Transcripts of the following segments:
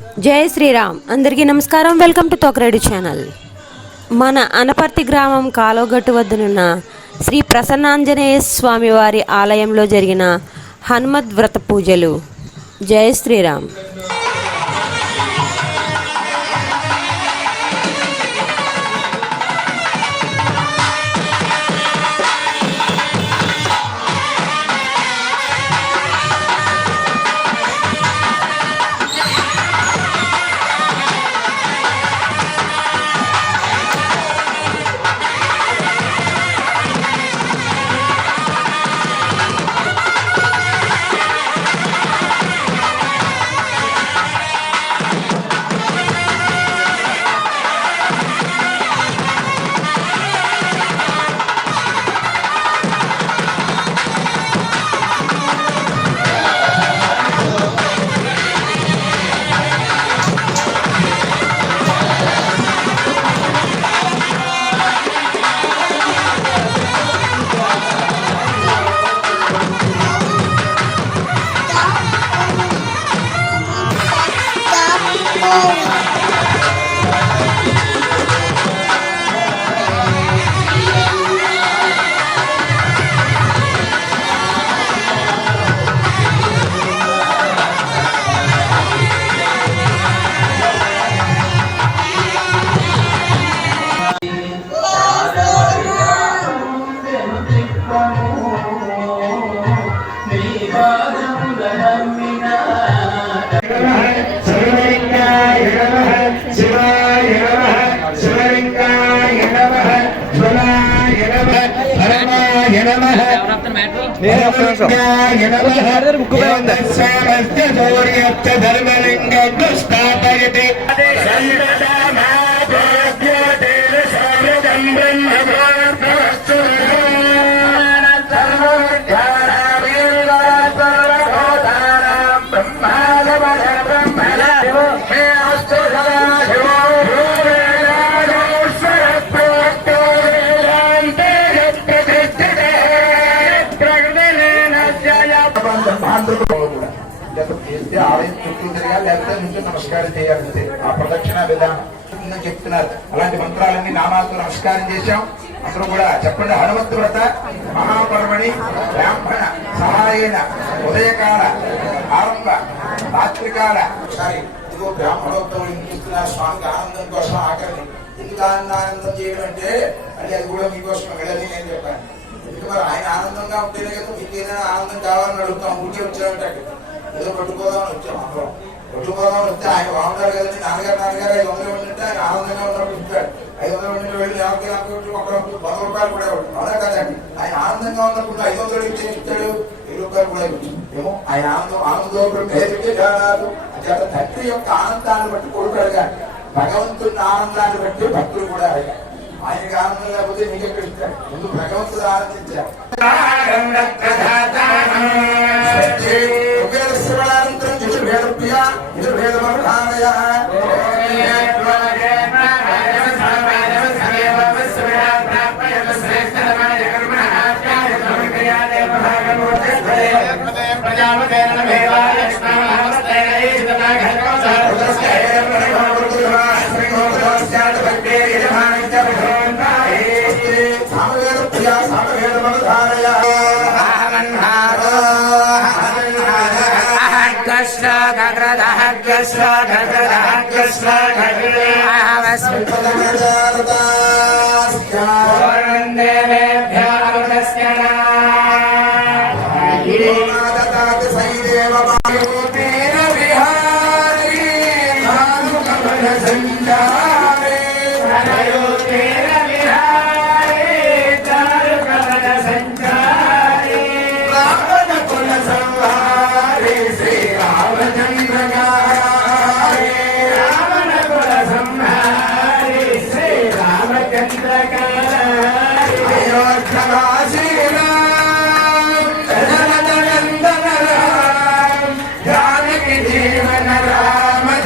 జై శ్రీరామ్. అందరికీ నమస్కారం. Welcome to Tokaredu channel. మన అనపర్తి గ్రామం కాలువగట్టు వద్దనున్న శ్రీ ప్రసన్నాంజనేయ స్వామి వారి ఆలయంలో జరిగిన హనుమద్ వ్రత పూజలు. జై శ్రీరామ్. చేస్తే ఆలయం చుట్టూ తిరగాలి, లేకపోతే నుంచి నమస్కారం చేయాల్సిందే. ఆ ప్రదక్షిణ విధానం చెప్తున్నారు. అలాంటి మంత్రాలన్నీ నామాలతో నమస్కారం చేశాం. అందరూ కూడా చెప్పండి. హనుమత్ వ్రత మహాపర్వణి బ్రాహ్మణ సహాయన ఉదయకాల ఆరంభ రాత్రికాల. ఒకసారి ఇదిగో బ్రాహ్మణోత్సవం ఇంటిస్తున్నారు స్వామికి ఆనందం కోసం. ఆఖరిని ఎందుకు ఆనందం చేయడం అంటే అది కూడా మీకోసం వెళ్ళని నేను చెప్పాను. ఎందుకు మరి ఆయన ఆనందంగా ఉంటేనే కదా మీకు ఏదైనా ఆనందం కావాలని అడుగుతాం. ఊరికే వచ్చామంటే ఏదో పట్టుకోదామని వచ్చాం. అందరం పట్టుకోదామని వస్తే ఆయన బాగుంటారు కదండి. నాన్నగారు 500 ఉంటే ఆయన ఆనందంగా ఉన్నప్పుడు ఇస్తాడు. 500 ఉంటే వెళ్ళి నాకు ఒక 100 రూపాయలు కూడా ఇవ్వడు. అవునా కదండి. ఆయన ఆనందంగా ఉన్నప్పుడు 500 ఇచ్చి ఇస్తాడు, 1000 రూపాయలు కూడా ఇవ్వచ్చు. ఏమో ఆయన ఆనందం కాదు. చేత తండ్రి యొక్క ఆనందాన్ని బట్టి కొడుకు అడగాలి. భగవంతుని ఆనందాన్ని బట్టి భక్తులు కూడా అడగాలి. ఆయనకి ఆనందం లేకపోతే మీకు ఎక్కడ ఇస్తాడు. ముందు భగవంతుడు ఆనందించారు.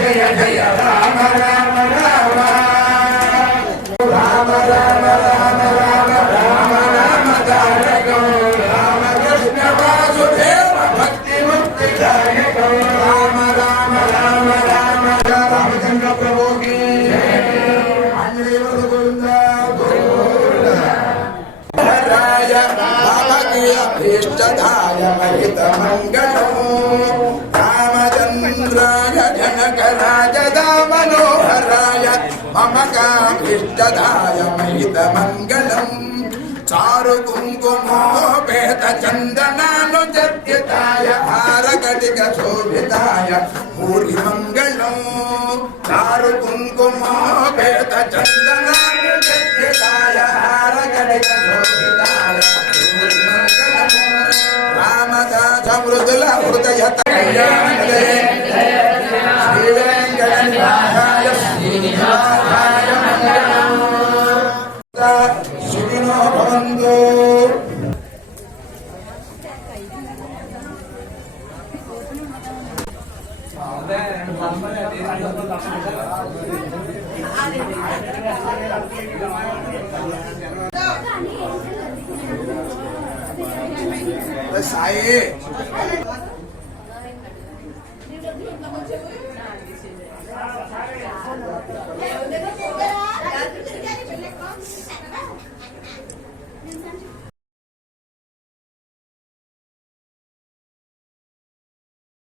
జయ జయ రామ రామ రామ अभीष्टदाय महितमङ्गलम् रामचन्द्राय जनकराजदामनोहराय मम काभीष्टदाय महितमङ्गलम् चारु कुङ्कुमोपेत चन्दनानुचर्चिताय हारकटिक शोभिताय भूरिमङ्गलम् चारु कुङ्कुमोपेत चन्दनानुचर्चिताय हारकटिक शोभिताय भूरिमङ्गलम् रामदास मृदुल हृदय कल्याणदे श्रीवेङ्कटनिवासाय श्रीनिवासाय मङ्गलम् सुखिनो भवन्तु साई